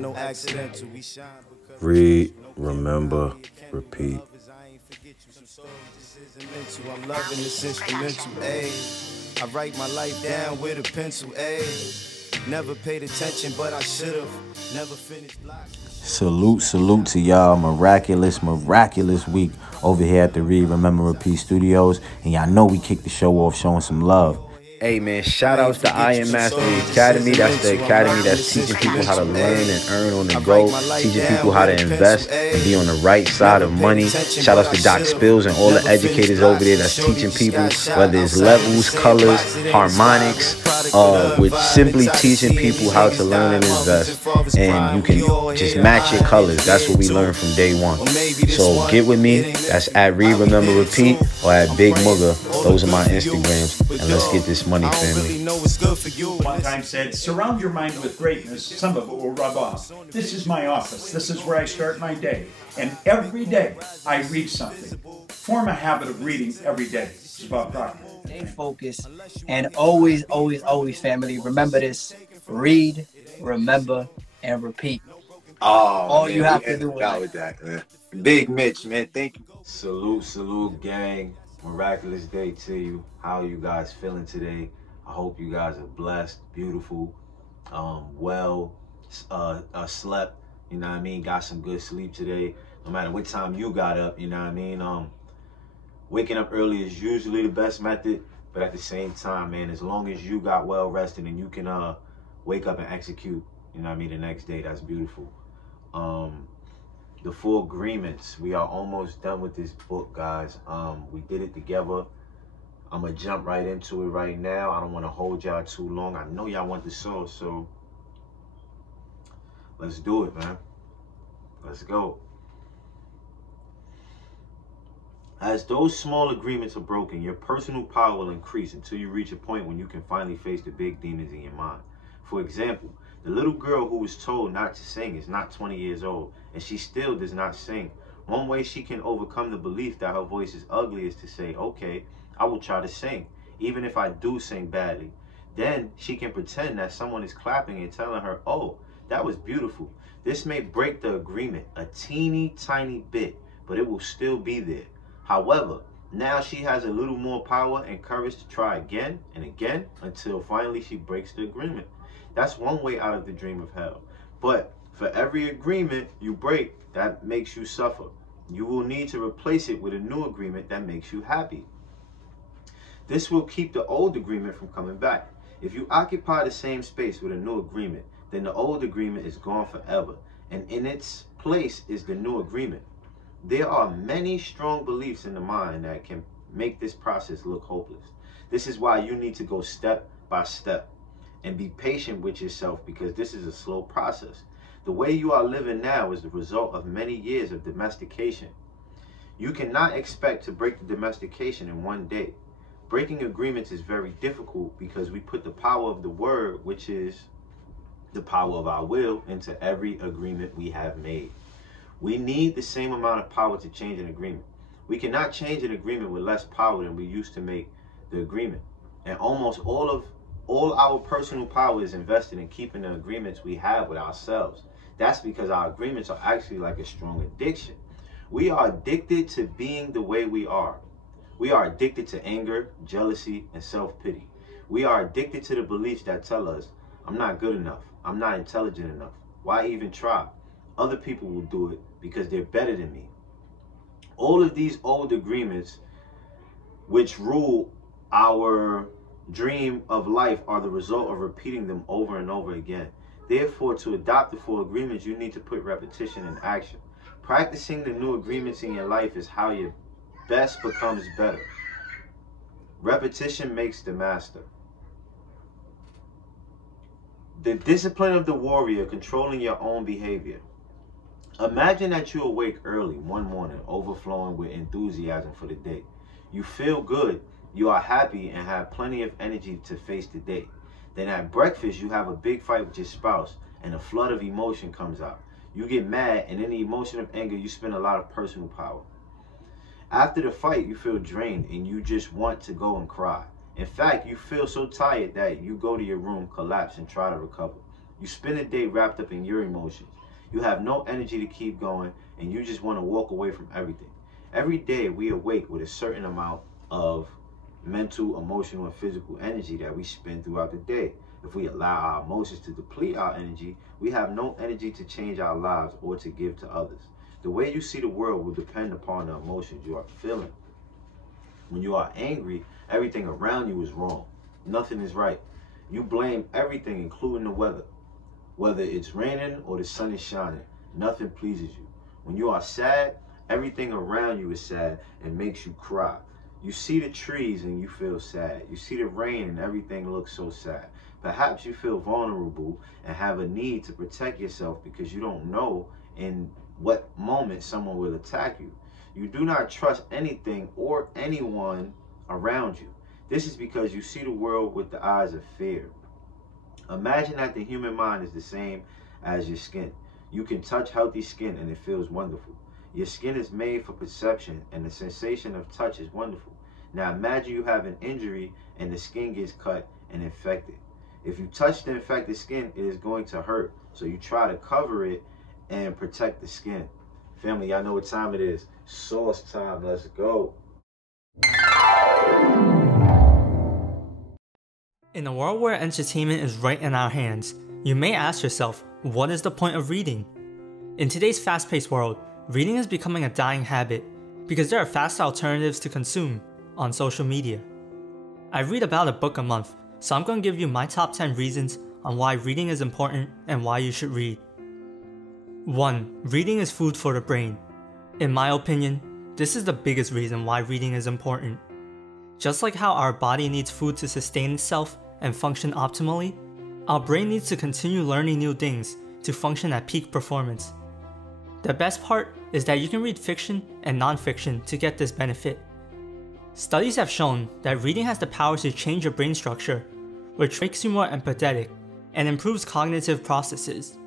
no accidental. We shine because Read, remember, repeat. I'm loving this instrumental, ayy. I write my life down with a pencil, ayy. Never paid attention, but I should've. Never finished blocks. Salute to y'all. Miraculous week over here at the Read, Remember, Repeat Studios. And y'all know we kicked the show off showing some love. Hey man, shout outs to Iron Mastery Academy. That's the academy that's teaching people how to learn and earn on the go, teaching people how to invest and be on the right side of money. Shout outs to Doc Spills and all the educators over there that's teaching people, whether it's levels, colors, harmonics, with simply teaching people how to learn and invest. And you can just match your colors. That's what we learned from day one. So get with me. That's at Read, Remember, Repeat, or at Big MUGGA. Those are my Instagrams. And let's get this money, family. One time said, surround your mind with greatness, some of it will rub off. This is my office. This is where I start my day. And every day I read something. Form a habit of reading every day. It's about progress. Stay focused and always, family, remember this. Read, remember, and repeat. Oh, all man, you have to do with that, man. Big Mitch, man, thank you. Salute, gang. Miraculous day to you. How are you guys feeling today? I hope you guys are blessed, beautiful, well, slept, you know what I mean? Got some good sleep today. No matter what time you got up, you know what I mean? Waking up early is usually the best method, but at the same time, man, as long as you got well rested and you can wake up and execute, you know what I mean, the next day, that's beautiful. The 4 agreements, we are almost done with this book, guys. We did it together. I'm gonna jump right into it right now. I don't want to hold y'all too long. I know y'all want the source, so let's do it, man. Let's go. As those small agreements are broken, your personal power will increase until you reach a point when you can finally face the big demons in your mind. For example, the little girl who was told not to sing is not 20 years old, and she still does not sing. One way she can overcome the belief that her voice is ugly is to say, okay, I will try to sing, even if I do sing badly. Then she can pretend that someone is clapping and telling her, oh, that was beautiful. This may break the agreement a teeny tiny bit, but it will still be there. However, now she has a little more power and courage to try again and again until finally she breaks the agreement. That's one way out of the dream of hell. But for every agreement you break that makes you suffer, you will need to replace it with a new agreement that makes you happy. This will keep the old agreement from coming back. If you occupy the same space with a new agreement, then the old agreement is gone forever, and in its place is the new agreement. There are many strong beliefs in the mind that can make this process look hopeless. This is why you need to go step by step and be patient with yourself, because this is a slow process. The way you are living now is the result of many years of domestication. You cannot expect to break the domestication in one day. Breaking agreements is very difficult because we put the power of the word, which is the power of our will, into every agreement we have made. We need the same amount of power to change an agreement. We cannot change an agreement with less power than we used to make the agreement. And almost all our personal power is invested in keeping the agreements we have with ourselves. That's because our agreements are actually like a strong addiction. We are addicted to being the way we are. We are addicted to anger, jealousy, and self-pity. We are addicted to the beliefs that tell us, I'm not good enough. I'm not intelligent enough. Why even try? Other people will do it because they're better than me. All of these old agreements which rule our dream of life are the result of repeating them over and over again. Therefore, to adopt the 4 agreements, you need to put repetition in action. Practicing the new agreements in your life is how your best becomes better. Repetition makes the master. The discipline of the warrior, controlling your own behavior. Imagine that you awake early one morning, overflowing with enthusiasm for the day. You feel good, you are happy, and have plenty of energy to face the day. Then at breakfast, you have a big fight with your spouse, and a flood of emotion comes out. You get mad, and in the emotion of anger, you spend a lot of personal power. After the fight, you feel drained, and you just want to go and cry. In fact, you feel so tired that you go to your room, collapse, and try to recover. You spend a day wrapped up in your emotions. You have no energy to keep going, and you just want to walk away from everything. Every day we awake with a certain amount of mental, emotional, and physical energy that we spend throughout the day. If we allow our emotions to deplete our energy, we have no energy to change our lives or to give to others. The way you see the world will depend upon the emotions you are feeling. When you are angry, everything around you is wrong. Nothing is right. You blame everything, including the weather. Whether it's raining or the sun is shining, nothing pleases you. When you are sad, everything around you is sad and makes you cry. You see the trees and you feel sad. You see the rain and everything looks so sad. Perhaps you feel vulnerable and have a need to protect yourself because you don't know in what moment someone will attack you. You do not trust anything or anyone around you. This is because you see the world with the eyes of fear. Imagine that the human mind is the same as your skin. You can touch healthy skin and it feels wonderful. Your skin is made for perception and the sensation of touch is wonderful. Now imagine you have an injury and the skin gets cut and infected. If you touch the infected skin, it is going to hurt. So you try to cover it and protect the skin. Family, y'all know what time it is. Sauce time, let's go. In a world where entertainment is right in our hands, you may ask yourself, what is the point of reading? In today's fast-paced world, reading is becoming a dying habit because there are fast alternatives to consume on social media. I read about a book a month, so I'm going to give you my top 10 reasons on why reading is important and why you should read. 1. Reading is food for the brain. In my opinion, this is the biggest reason why reading is important. Just like how our body needs food to sustain itself and function optimally, our brain needs to continue learning new things to function at peak performance. The best part is that you can read fiction and non-fiction to get this benefit. Studies have shown that reading has the power to change your brain structure, which makes you more empathetic and improves cognitive processes.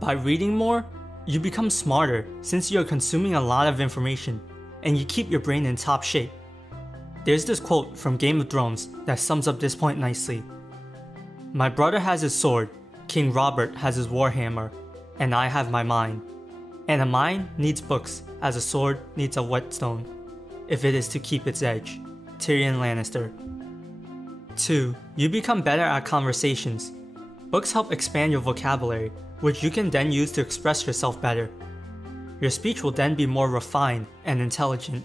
By reading more, you become smarter since you're consuming a lot of information and you keep your brain in top shape. There's this quote from Game of Thrones that sums up this point nicely. My brother has his sword, King Robert has his warhammer, and I have my mind. And a mind needs books as a sword needs a whetstone, if it is to keep its edge. Tyrion Lannister. 2. You become better at conversations. Books help expand your vocabulary, which you can then use to express yourself better. Your speech will then be more refined and intelligent.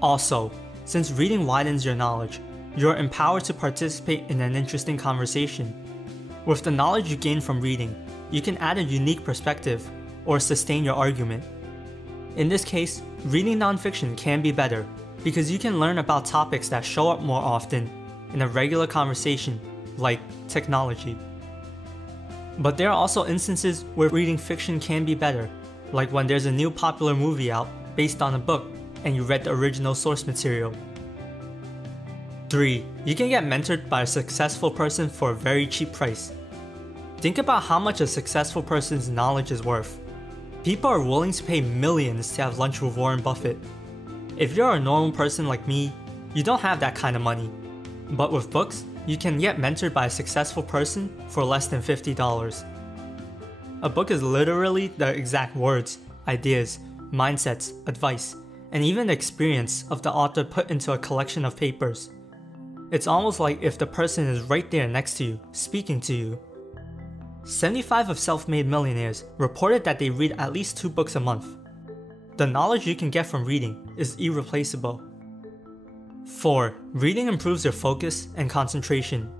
Also, since reading widens your knowledge, you are empowered to participate in an interesting conversation. With the knowledge you gain from reading, you can add a unique perspective or sustain your argument. In this case, reading nonfiction can be better because you can learn about topics that show up more often in a regular conversation, like technology. But there are also instances where reading fiction can be better, like when there's a new popular movie out based on a book and you read the original source material. 3. You can get mentored by a successful person for a very cheap price. Think about how much a successful person's knowledge is worth. People are willing to pay millions to have lunch with Warren Buffett. If you're a normal person like me, you don't have that kind of money. But with books, you can get mentored by a successful person for less than $50. A book is literally the exact words, ideas, mindsets, advice, and even the experience of the author put into a collection of papers. It's almost like if the person is right there next to you, speaking to you. 75 of self-made millionaires reported that they read at least 2 books a month. The knowledge you can get from reading is irreplaceable. 4. Reading improves your focus and concentration.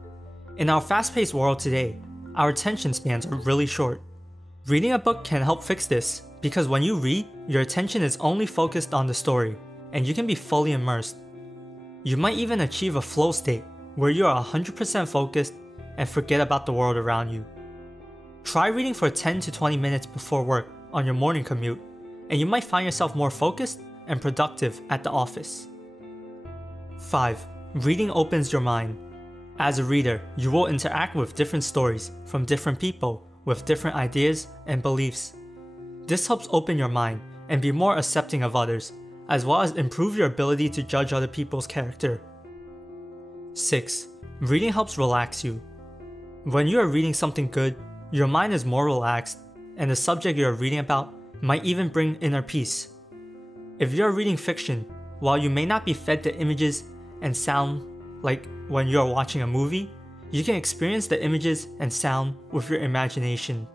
In our fast-paced world today, our attention spans are really short. Reading a book can help fix this because when you read, your attention is only focused on the story, and you can be fully immersed. You might even achieve a flow state where you are 100% focused and forget about the world around you. Try reading for 10 to 20 minutes before work on your morning commute, and you might find yourself more focused and productive at the office. 5. Reading opens your mind. As a reader, you will interact with different stories from different people with different ideas and beliefs. This helps open your mind and be more accepting of others, as well as improve your ability to judge other people's character. 6. Reading helps relax you. When you are reading something good, your mind is more relaxed, and the subject you are reading about might even bring inner peace. If you are reading fiction, while you may not be fed the images and sound like when you are watching a movie, you can experience the images and sound with your imagination.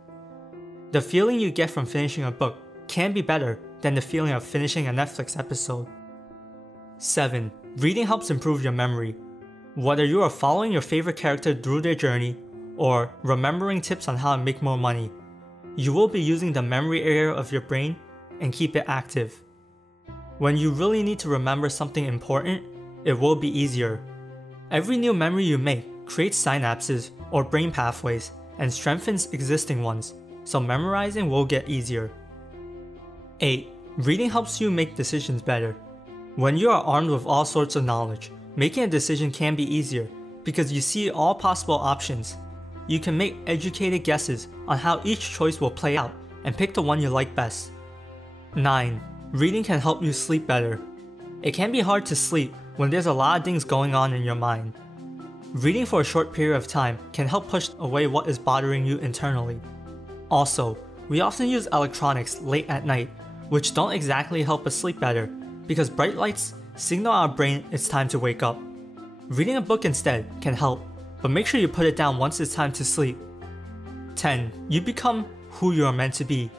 The feeling you get from finishing a book can be better than the feeling of finishing a Netflix episode. 7. Reading helps improve your memory. Whether you are following your favorite character through their journey or remembering tips on how to make more money, you will be using the memory area of your brain and keep it active. When you really need to remember something important, it will be easier. Every new memory you make creates synapses or brain pathways and strengthens existing ones, so memorizing will get easier. 8. Reading helps you make decisions better. When you are armed with all sorts of knowledge, making a decision can be easier because you see all possible options. You can make educated guesses on how each choice will play out and pick the one you like best. 9. Reading can help you sleep better. It can be hard to sleep when there's a lot of things going on in your mind. Reading for a short period of time can help push away what is bothering you internally. Also, we often use electronics late at night, which don't exactly help us sleep better because bright lights signal our brain it's time to wake up. Reading a book instead can help, but make sure you put it down once it's time to sleep. 10. You become who you are meant to be.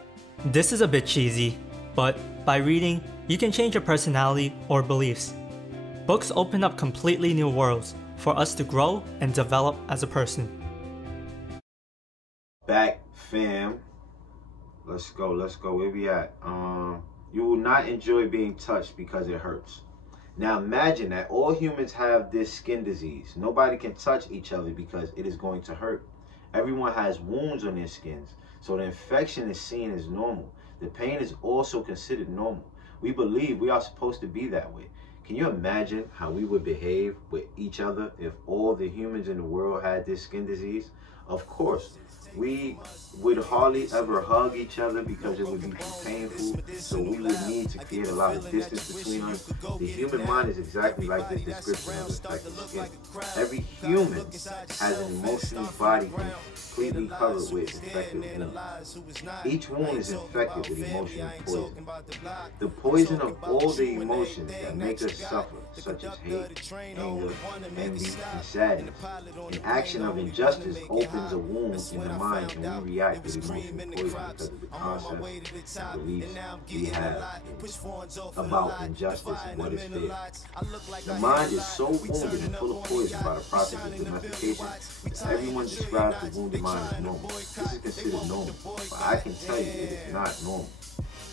This is a bit cheesy, but by reading, you can change your personality or beliefs. Books open up completely new worlds for us to grow and develop as a person. Back, fam. Let's go. Where we at? You will not enjoy being touched because it hurts. Now imagine that all humans have this skin disease. Nobody can touch each other because it is going to hurt. Everyone has wounds on their skins, so the infection is seen as normal. The pain is also considered normal. We believe we are supposed to be that way. Can you imagine how we would behave with each other if all the humans in the world had this skin disease? Of course, we would hardly ever hug each other because it would be too painful, so we would need to create a lot of distance between us. The human mind is exactly like this description of infected skin. Every human has an emotional body completely covered with infected wounds. Each wound is infected with emotional poison. The poison of all the emotions that make us suffer, such as hate, anger, envy, and sadness. An action of injustice opens a wound in the mind and we react with emotional poison because of the concepts and beliefs we have about injustice and what is fair. The mind is so wounded and full of poison by the process of domestication that everyone describes the wounded mind as normal. This is considered normal, but I can tell you it is not normal.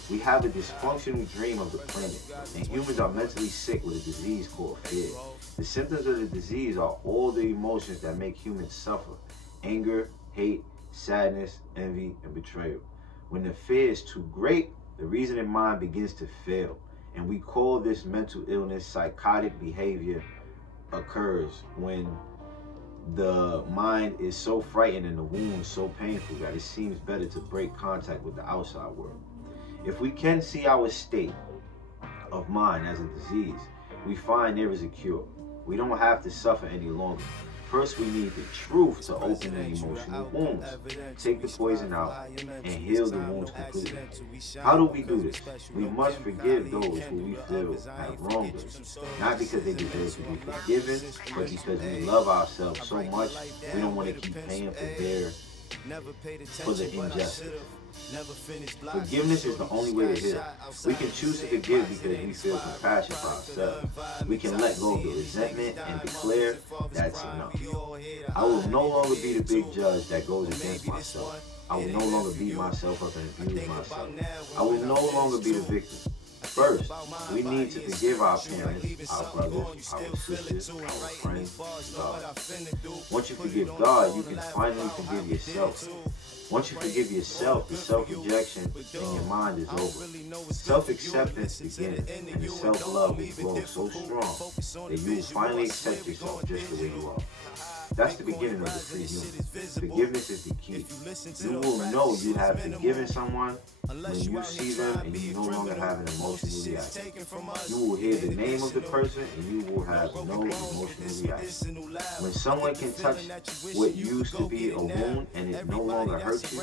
We have a dysfunctional dream of the planet, and humans are mentally sick with a disease called fear. The symptoms of the disease are all the emotions that make humans suffer: anger, hate, sadness, envy, and betrayal. When the fear is too great, the reasoning mind begins to fail, and we call this mental illness. Psychotic behavior occurs when the mind is so frightened and the wound so painful that it seems better to break contact with the outside world. If we can see our state of mind as a disease, we find there is a cure. We don't have to suffer any longer. First, we need the truth to open the emotional wounds, take the poison out, and heal the wounds completely. How do we do this? We must forgive those who we feel have wronged us, not because they deserve to be forgiven, but because we love ourselves so much, we don't want to keep paying for the injustice. Forgiveness is the only way to heal. We can choose to forgive because we feel compassion for ourselves. We can let go of the resentment and declare that's enough. I will no longer be the big judge that goes against myself. I will no longer beat myself up and abuse myself. I will no longer be the victim. First, we need to forgive our parents, our brothers, our sisters, our friends, God. Once you forgive God, you can finally forgive yourself. Once you forgive yourself, the self-rejection in your mind is over. Self-acceptance begins, and the self-love will grow so strong that you will finally accept yourself just the way you are. That's the beginning of the free human. Forgiveness is the key. You will know you have forgiven someone when you see them and you no longer have an emotional reaction. You will hear the name of the person and you will have no emotional reaction. When someone can touch what used to be a wound and it no longer hurts you,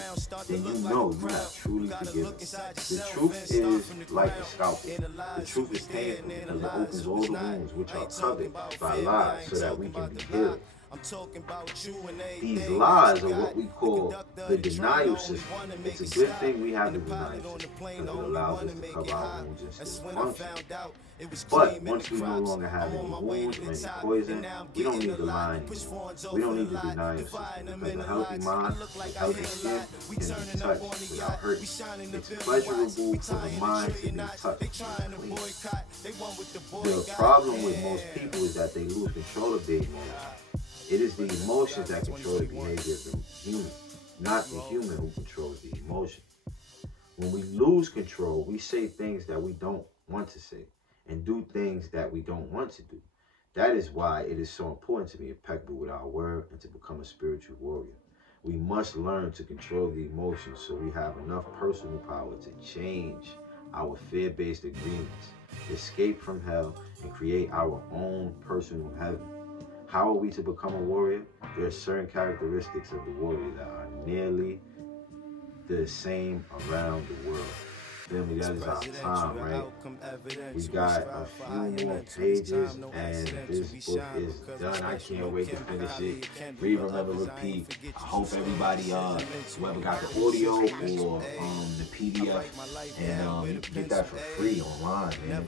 then you know you have truly forgiven. The truth is like a scalpel. The truth is painful because it opens all the wounds which are covered by lies so that we can be healed. These lies are what we call the denial system. It's a good thing we have the denial system because it allows us to cover our wounds and still function. But once we no longer have any wounds or any poison, we don't need to lie anymore. We don't need to deny it because a healthy mind, a healthy skin can be touched without hurting. It's pleasurable for the mind to be touched. The problem with most people is that they lose control of their emotions. It is the emotions that control the behavior of the human, not the human who controls the emotion. When we lose control, we say things that we don't want to say and do things that we don't want to do. That is why it is so important to be impeccable with our word and to become a spiritual warrior. We must learn to control the emotions so we have enough personal power to change our fear-based agreements, escape from hell, and create our own personal heaven. How are we to become a warrior? There are certain characteristics of the warrior that are nearly the same around the world. Family, that is our time, right? We got a few more pages and this book is done. I can't wait to finish it. Read, remember, repeat. I hope everybody, whoever got the audio or the PDF, and you can get that for free online, man.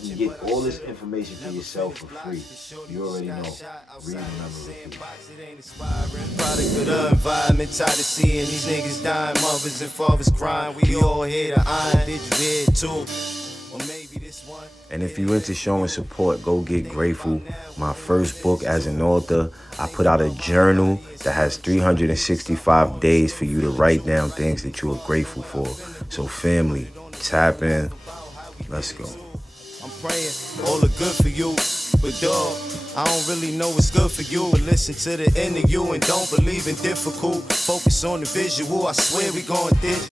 You can get all this information for yourself for free. You already know. Read, remember, repeat. Product of the environment, tired of seeing these niggas dying, mothers and fathers crying. We all here to iron. Did you hear it too? Or maybe this one. And if you into showing support, go get Grateful. My first book as an author. I put out a journal that has 365 days for you to write down things that you are grateful for. So family, tap in. Let's go. I'm praying all the good for you, but dog, I don't really know what's good for you. But listen to the end of you and don't believe in difficult. Focus on the visual. I swear we going digital.